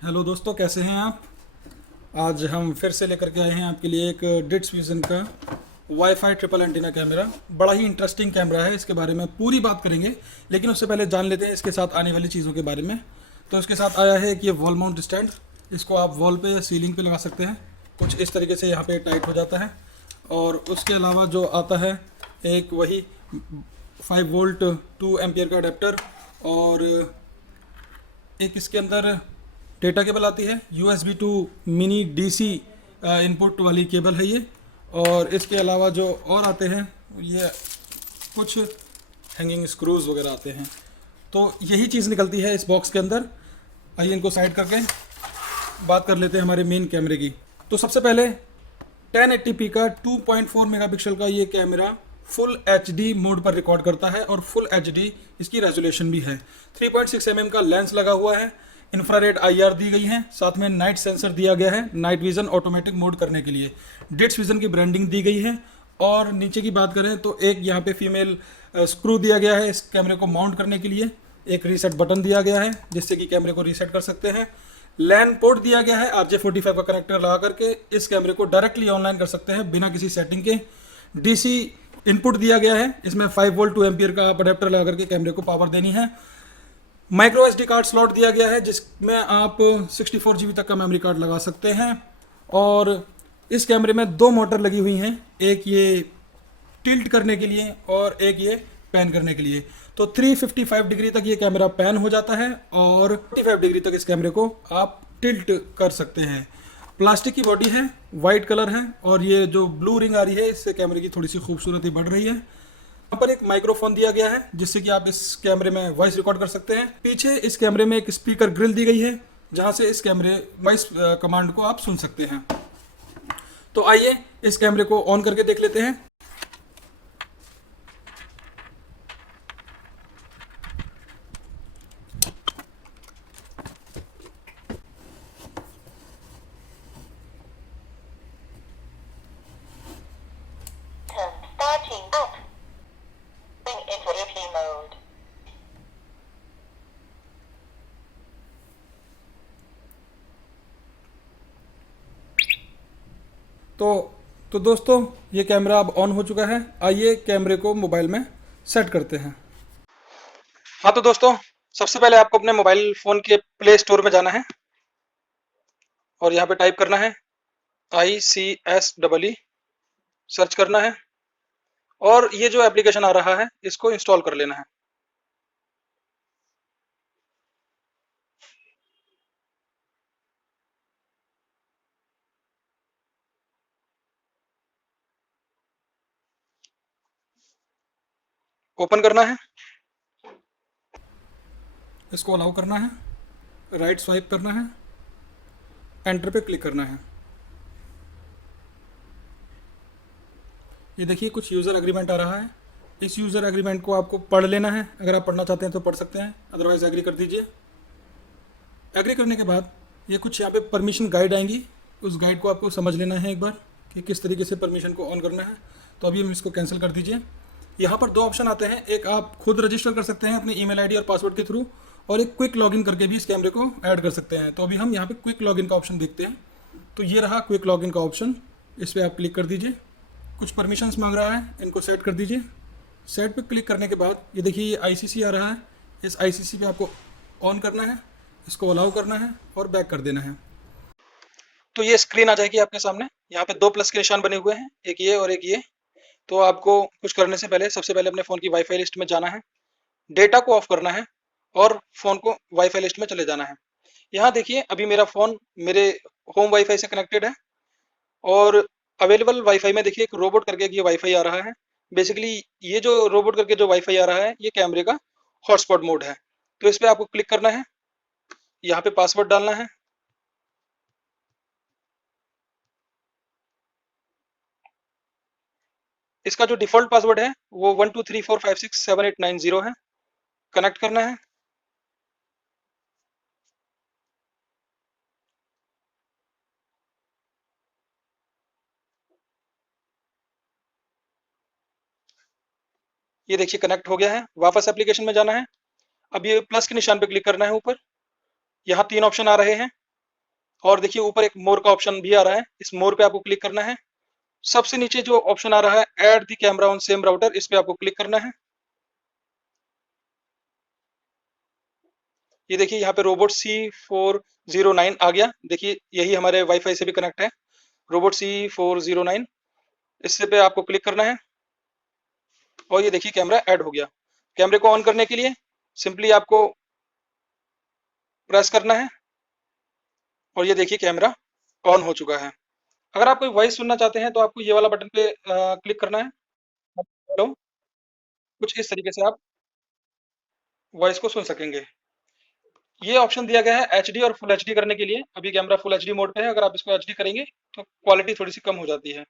Hello दोस्तों, कैसे हैं आप। आज हम फिर से लेकर के आए हैं आपके लिए एक डिट्स विजन का वाईफाई ट्रिपल एंटीना कैमरा। बड़ा ही इंटरेस्टिंग कैमरा है, इसके बारे में पूरी बात करेंगे। लेकिन उससे पहले जान लेते हैं इसके साथ आने वाली चीज़ों के बारे में। तो इसके साथ आया है कि ये वॉल माउंट स्टैंड। इसको आप वॉल पे या सीलिंग पे लगा सकते हैं। कुछ इस तरीके से यहाँ पे टाइट हो जाता है। और उसके अलावा जो आता है एक वही 5 वोल्ट 2 एम्पियर का अडेप्टर। और एक इसके अंदर डेटा केबल आती है, USB to mini DC input वाली केबल है ये। और इसके अलावा जो और आते हैं ये कुछ हैंगिंग स्क्रूज वगैरह आते हैं। तो यही चीज़ निकलती है इस बॉक्स के अंदर। आइए इनको साइड करके बात कर लेते हैं हमारे मेन कैमरे की। तो सबसे पहले 1080p का 2.4 मेगापिक्सल का ये कैमरा फुल HD मोड पर रिकॉर्ड करता है और फुल HD इसकी रेजोल्यूशन भी है। 3.6 mm का लेंस लगा हुआ है। इंफ्रारेड IR दी गई है, साथ में नाइट सेंसर दिया गया है नाइट विजन ऑटोमेटिक मोड करने के लिए। डिट्स विजन की ब्रांडिंग दी गई है। और नीचे की बात करें तो एक यहाँ पे फीमेल स्क्रू दिया गया है इस कैमरे को माउंट करने के लिए। एक रीसेट बटन दिया गया है जिससे कि कैमरे को रीसेट कर सकते हैं। लैन पोर्ट दिया गया है, RJ45 का कनेक्टर लगा करके इस कैमरे को डायरेक्टली ऑनलाइन कर सकते हैं बिना किसी सेटिंग के। DC इनपुट दिया गया है, इसमें 5 वोल्ट 2 एम्पियर का आप अडेप्टर लगा करके कैमरे को पावर देनी है। माइक्रो SD कार्ड स्लॉट दिया गया है जिसमें आप 64 GB तक का मेमोरी कार्ड लगा सकते हैं। और इस कैमरे में 2 मोटर लगी हुई हैं, एक ये टिल्ट करने के लिए और एक ये पैन करने के लिए। तो 355 डिग्री तक ये कैमरा पैन हो जाता है और 45 डिग्री तक इस कैमरे को आप टिल्ट कर सकते हैं। प्लास्टिक की बॉडी है, वाइट कलर है और ये जो ब्लू रिंग आ रही है इससे कैमरे की थोड़ी सी खूबसूरती बढ़ रही है। यहाँ पर एक माइक्रोफोन दिया गया है जिससे कि आप इस कैमरे में वॉइस रिकॉर्ड कर सकते हैं। पीछे इस कैमरे में एक स्पीकर ग्रिल दी गई है जहाँ से इस कैमरे वॉइस कमांड को आप सुन सकते हैं। तो आइए इस कैमरे को ऑन करके देख लेते हैं। Starting up. Into AP mode. तो तो दोस्तों, ये कैमरा अब ऑन हो चुका है। आइए कैमरे को मोबाइल में सेट करते हैं। हाँ तो दोस्तों, सबसे पहले आपको अपने मोबाइल फ़ोन के प्ले स्टोर में जाना है और यहाँ पे टाइप करना है ICSEE, सर्च करना है और ये जो एप्लीकेशन आ रहा है इसको इंस्टॉल कर लेना है। ओपन करना है, इसको अलाउ करना है, राइट स्वाइप करना है, एंटर पे क्लिक करना है। ये देखिए कुछ यूज़र एग्रीमेंट आ रहा है। इस यूज़र एग्रीमेंट को आपको पढ़ लेना है, अगर आप पढ़ना चाहते हैं तो पढ़ सकते हैं, अदरवाइज एग्री कर दीजिए। एग्री करने के बाद ये कुछ यहाँ पे परमिशन गाइड आएंगी, उस गाइड को आपको समझ लेना है एक बार कि किस तरीके से परमिशन को ऑन करना है। तो अभी हम इसको कैंसिल कर दीजिए। यहाँ पर 2 ऑप्शन आते हैं, एक आप खुद रजिस्टर कर सकते हैं अपनी ईमेल आईडी और पासवर्ड के थ्रू, और एक क्विक लॉगिन करके भी इस कैमरे को ऐड कर सकते हैं। तो अभी हम यहाँ पे क्विक लॉगिन का ऑप्शन देखते हैं। तो ये रहा क्विक लॉगिन का ऑप्शन, इस पर आप क्लिक कर दीजिए। कुछ परमिशंस मांग रहा है, इनको सेट कर दीजिए। सेट पे क्लिक करने के बाद ये देखिए ये ICC आ रहा है, इस ICC पे आपको ऑन करना है, इसको अलाउ करना है और बैक कर देना है। तो ये स्क्रीन आ जाएगी आपके सामने। यहाँ पे 2 प्लस के निशान बने हुए हैं, एक ये और एक ये। तो आपको कुछ करने से पहले सबसे पहले अपने फ़ोन की वाईफाई लिस्ट में जाना है, डेटा को ऑफ करना है और फ़ोन को वाईफाई लिस्ट में चले जाना है। यहाँ देखिए अभी मेरा फ़ोन मेरे होम वाईफाई से कनेक्टेड है और अवेलेबल वाईफाई में देखिए एक रोबोट करके एक ये वाईफाई आ रहा है। बेसिकली ये जो रोबोट करके जो वाईफाई आ रहा है ये कैमरे का हॉटस्पॉट मोड है। तो इस पर आपको क्लिक करना है, यहाँ पे पासवर्ड डालना है। इसका जो डिफॉल्ट पासवर्ड है वो 1234567890 है। कनेक्ट करना है। ये देखिए कनेक्ट हो गया है। वापस एप्लीकेशन में जाना है। अब ये प्लस के निशान पे क्लिक करना है ऊपर। यहाँ 3 ऑप्शन आ रहे हैं, और देखिए ऊपर एक मोर का ऑप्शन भी आ रहा है, इस मोर पे आपको क्लिक करना है। सबसे नीचे जो ऑप्शन आ रहा है add the camera on same router, इस पे आपको क्लिक करना है। ये देखिए यहाँ पे रोबोट C409 आ गया, देखिए यही हमारे वाईफाई से भी कनेक्ट है, रोबोट C409, इससे पे आपको क्लिक करना है और ये देखिए कैमरा ऐड हो गया। कैमरे को ऑन करने के लिए सिंपली आपको प्रेस करना है और ये देखिए कैमरा ऑन हो चुका है। अगर आप कोई वॉइस सुनना चाहते हैं तो आपको ये वाला बटन पे क्लिक करना है। हेलो, कुछ इस तरीके से आप वॉइस को सुन सकेंगे। ये ऑप्शन दिया गया है एचडी और फुल एचडी करने के लिए। अभी कैमरा फुल एचडी मोड पे है, अगर आप इसको एचडी करेंगे तो क्वालिटी थोड़ी सी कम हो जाती है।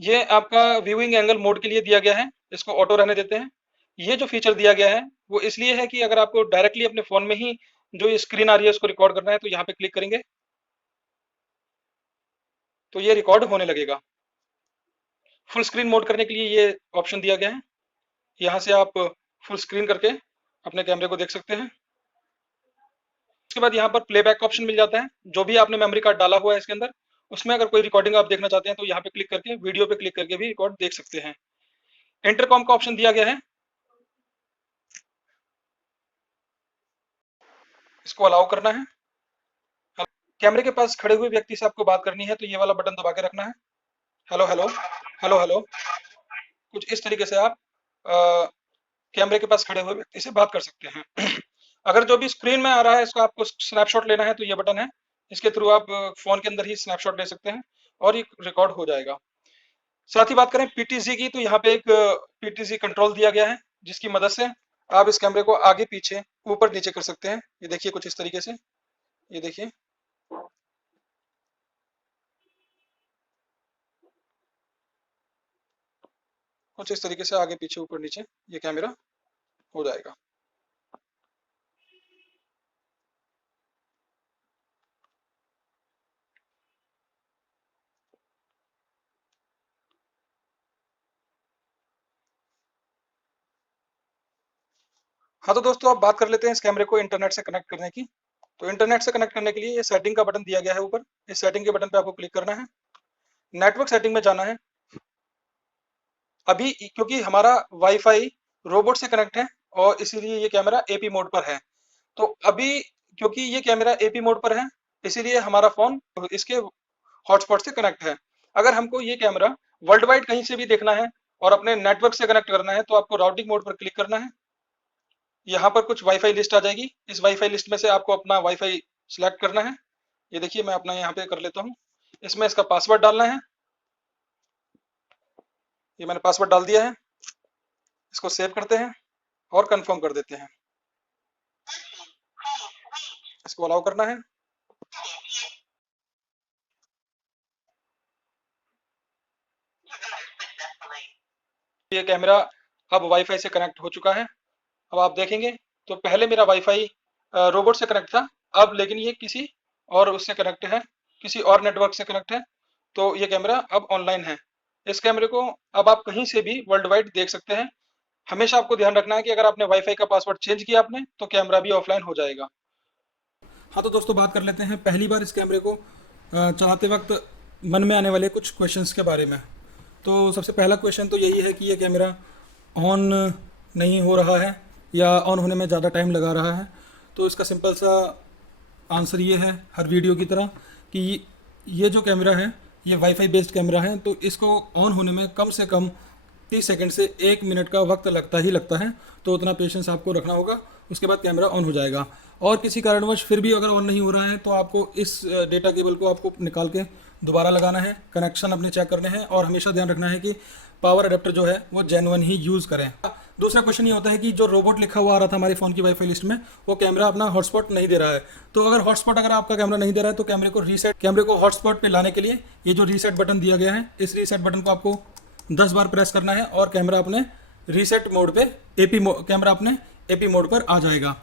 ये आपका व्यूइंग एंगल मोड के लिए दिया गया है, इसको ऑटो रहने देते हैं। ये जो फीचर दिया गया है वो इसलिए है कि अगर आपको डायरेक्टली अपने फोन में ही जो ये स्क्रीन आ रही है उसको रिकॉर्ड करना है तो यहाँ पे क्लिक करेंगे तो ये रिकॉर्ड होने लगेगा। फुल स्क्रीन मोड करने के लिए ये ऑप्शन दिया गया है, यहाँ से आप फुल स्क्रीन करके अपने कैमरे को देख सकते हैं। उसके बाद यहाँ पर प्लेबैक का ऑप्शन मिल जाता है, जो भी आपने मेमोरी कार्ड डाला हुआ है इसके अंदर, उसमें अगर कोई रिकॉर्डिंग आप देखना चाहते हैं तो यहाँ पे क्लिक करके वीडियो पे क्लिक करके भी रिकॉर्ड देख सकते हैं। इंटरकॉम का ऑप्शन दिया गया है, इसको अलाउ करना है। कैमरे के पास खड़े हुए व्यक्ति से आपको बात करनी है तो ये वाला बटन दबा के रखना है। हेलो हेलो हेलो हेलो, कुछ इस तरीके से आप कैमरे के पास खड़े हुए व्यक्ति से बात कर सकते हैं। अगर जो भी स्क्रीन में आ रहा है इसको आपको स्नैपशॉट लेना है तो ये बटन है, इसके थ्रू आप फोन के अंदर ही स्नैपशॉट ले सकते हैं और ये रिकॉर्ड हो जाएगा। साथ ही बात करें पीटीजी की तो यहाँ पे एक पीटीजी कंट्रोल दिया गया है जिसकी मदद से आप इस कैमरे को आगे पीछे ऊपर नीचे कर सकते हैं। ये देखिए कुछ इस तरीके से, ये देखिए कुछ इस तरीके से आगे पीछे ऊपर नीचे ये कैमरा हो जाएगा। हाँ तो दोस्तों आप बात कर लेते हैं इस कैमरे को इंटरनेट से कनेक्ट करने की। तो इंटरनेट से कनेक्ट करने के लिए ये सेटिंग का बटन दिया गया है ऊपर, इस सेटिंग के बटन पे आपको क्लिक करना है, नेटवर्क सेटिंग में जाना है। अभी क्योंकि हमारा वाईफाई रोबोट से कनेक्ट है और इसीलिए ये कैमरा एपी मोड पर है। तो अभी क्योंकि ये कैमरा एपी मोड पर है इसीलिए हमारा फोन इसके हॉटस्पॉट से कनेक्ट है। अगर हमको ये कैमरा वर्ल्ड वाइड कहीं से भी देखना है और अपने नेटवर्क से कनेक्ट करना है तो आपको राउटिंग मोड पर क्लिक करना है। यहाँ पर कुछ वाईफाई लिस्ट आ जाएगी, इस वाईफाई लिस्ट में से आपको अपना वाईफाई सिलेक्ट करना है। ये देखिए मैं अपना यहाँ पे कर लेता हूँ, इसमें इसका पासवर्ड डालना है। ये मैंने पासवर्ड डाल दिया है, इसको सेव करते हैं और कंफर्म कर देते हैं। इसको अलाउ करना है। ये कैमरा अब वाईफाई से कनेक्ट हो चुका है। अब आप देखेंगे तो पहले मेरा वाईफाई रोबोट से कनेक्ट था, अब लेकिन ये किसी और उससे कनेक्ट है, किसी और नेटवर्क से कनेक्ट है, तो ये कैमरा अब ऑनलाइन है। इस कैमरे को अब आप कहीं से भी वर्ल्ड वाइड देख सकते हैं। हमेशा आपको ध्यान रखना है कि अगर आपने वाईफाई का पासवर्ड चेंज किया आपने तो कैमरा भी ऑफलाइन हो जाएगा। हाँ तो दोस्तों बात कर लेते हैं पहली बार इस कैमरे को चलाते वक्त मन में आने वाले कुछ क्वेश्चंस के बारे में। तो सबसे पहला क्वेश्चन तो यही है कि ये कैमरा ऑन नहीं हो रहा है या ऑन होने में ज़्यादा टाइम लगा रहा है। तो इसका सिंपल सा आंसर ये है हर वीडियो की तरह कि ये जो कैमरा है ये वाईफाई बेस्ड कैमरा है, तो इसको ऑन होने में कम से कम 30 सेकंड से 1 मिनट का वक्त लगता ही लगता है। तो उतना पेशेंस आपको रखना होगा, उसके बाद कैमरा ऑन हो जाएगा। और किसी कारणवश फिर भी अगर ऑन नहीं हो रहा है तो आपको इस डेटा केबल को आपको निकाल के दोबारा लगाना है, कनेक्शन अपने चेक करने हैं और हमेशा ध्यान रखना है कि पावर अडेप्टर जो है वो जेन्युइन ही यूज़ करें। दूसरा क्वेश्चन ये होता है कि जो रोबोट लिखा हुआ आ रहा था हमारे फ़ोन की वाईफाई लिस्ट में वो कैमरा अपना हॉटस्पॉट नहीं दे रहा है। तो अगर हॉटस्पॉट अगर आपका कैमरा नहीं दे रहा है तो कैमरे को हॉटस्पॉट पे लाने के लिए ये जो रीसेट बटन दिया गया है, इस रीसेट बटन को आपको 10 बार प्रेस करना है और कैमरा अपने रीसेट मोड पे कैमरा अपने एपी मोड पर आ जाएगा।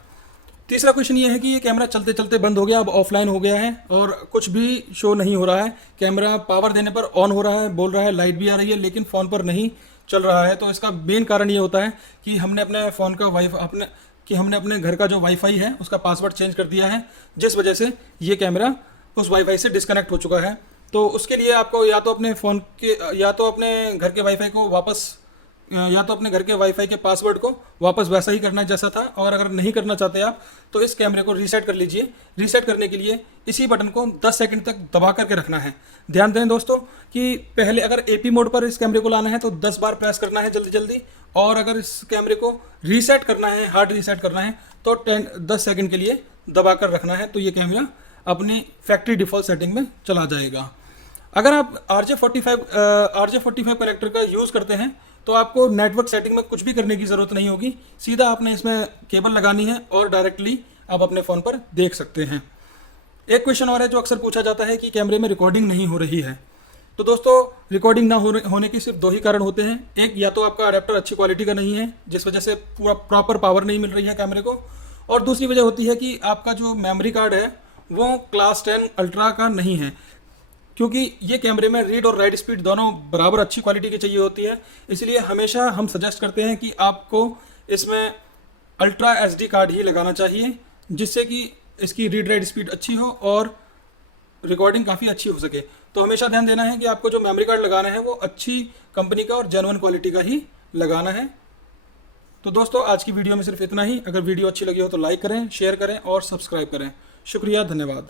तीसरा क्वेश्चन ये है कि ये कैमरा चलते चलते बंद हो गया, अब ऑफलाइन हो गया है और कुछ भी शो नहीं हो रहा है। कैमरा पावर देने पर ऑन हो रहा है, बोल रहा है, लाइट भी आ रही है, लेकिन फ़ोन पर नहीं चल रहा है। तो इसका मेन कारण ये होता है कि हमने अपने फ़ोन का हमने अपने घर का जो वाईफाई है उसका पासवर्ड चेंज कर दिया है, जिस वजह से ये कैमरा उस वाईफाई से डिस्कनेक्ट हो चुका है। तो उसके लिए आपको या तो अपने फ़ोन के या तो अपने घर के वाईफाई को वापस या तो अपने घर के वाईफाई के पासवर्ड को वापस वैसा ही करना है जैसा था, और अगर नहीं करना चाहते आप तो इस कैमरे को रीसेट कर लीजिए। रीसेट करने के लिए इसी बटन को 10 सेकंड तक दबा करके रखना है। ध्यान दें दोस्तों कि पहले अगर एपी मोड पर इस कैमरे को लाना है तो 10 बार प्रेस करना है जल्दी जल्दी, और अगर इस कैमरे को रीसेट करना है, हार्ड रीसेट करना है, तो 10 सेकंड के लिए दबा कर रखना है। तो ये कैमरा अपनी फैक्ट्री डिफ़ॉल्ट सेटिंग में चला जाएगा। अगर आप RJ45 कनेक्टर का यूज़ करते हैं तो आपको नेटवर्क सेटिंग में कुछ भी करने की ज़रूरत नहीं होगी। सीधा आपने इसमें केबल लगानी है और डायरेक्टली आप अपने फ़ोन पर देख सकते हैं। एक क्वेश्चन और है जो अक्सर पूछा जाता है कि कैमरे में रिकॉर्डिंग नहीं हो रही है। तो दोस्तों, रिकॉर्डिंग ना होने के सिर्फ 2 ही कारण होते हैं। एक, या तो आपका अडेप्टर अच्छी क्वालिटी का नहीं है जिस वजह से पूरा प्रॉपर पावर नहीं मिल रही है कैमरे को, और दूसरी वजह होती है कि आपका जो मेमोरी कार्ड है वो क्लास 10 अल्ट्रा का नहीं है, क्योंकि ये कैमरे में रीड और राइट स्पीड दोनों बराबर अच्छी क्वालिटी की चाहिए होती है। इसलिए हमेशा हम सजेस्ट करते हैं कि आपको इसमें अल्ट्रा एसडी कार्ड ही लगाना चाहिए, जिससे कि इसकी रीड राइट स्पीड अच्छी हो और रिकॉर्डिंग काफ़ी अच्छी हो सके। तो हमेशा ध्यान देना है कि आपको जो मेमोरी कार्ड लगाना है वो अच्छी कंपनी का और जेन्युइन क्वालिटी का ही लगाना है। तो दोस्तों, आज की वीडियो में सिर्फ इतना ही। अगर वीडियो अच्छी लगी हो तो लाइक करें, शेयर करें और सब्सक्राइब करें। शुक्रिया, धन्यवाद।